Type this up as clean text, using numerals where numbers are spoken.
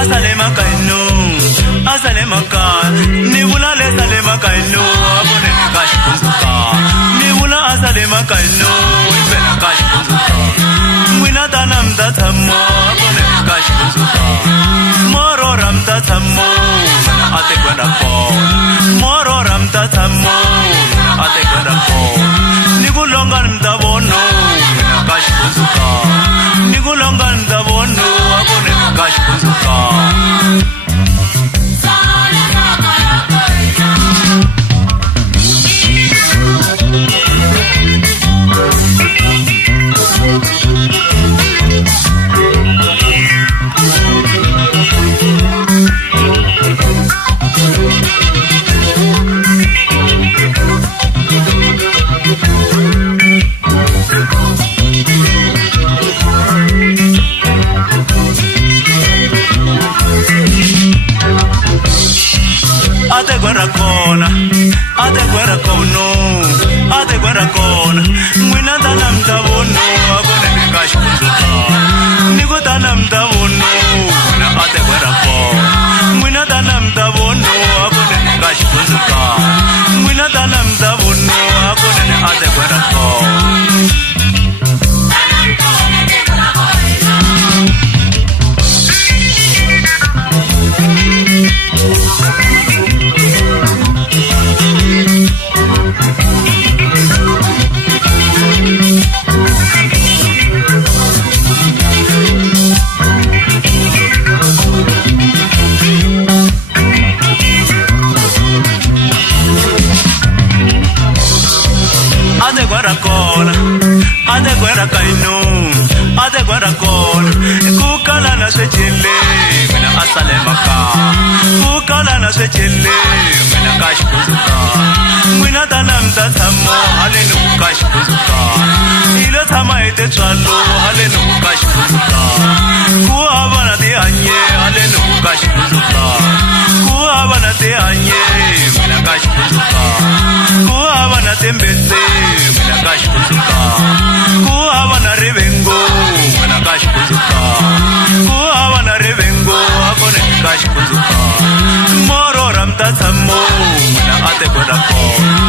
Asale makaino, asale maka, ni bula le sale makaino, abone kash kunzuka. Ni bula asale makaino, ibena kash kunzuka. Mwina tanam tatamo, abone kash kunzuka. Moro ram tatamo, ate kwenda po. Moro ram tatamo, ate kwenda po. Ni kulonga mtabono, kash kunzuka. Ni kulonga mtabono, abone kash kunzuka. Ate guerra kono, ate guerra kono. Mwina tana mtabono, abone kash kunzuka. Nigo tana mtabono, mwina ate guerra kono. Mwina tana mtabono, abone kash kunzuka. Mwina tana mtabono, abone ate guerra kono. Ate guerra kaino, ate guerra kono. Kukala na sechele, mina asale maka. Kukala na sechele, mina kash kunzuka. Mwina tanam tatamo, halenu kash kunzuka. Ilo tama ete chalo, halenu kash kunzuka. Kuabana te anye, halenu kash kunzuka. Kuabana te anye, mina kash kunzuka. Kuabana te mbese, mina kash kunzuka. Kuabana revengo, mina kash kunzuka. Kuabana revengo, abone kash kunzuka. Moro ram tatamo, mina ate guerra kono.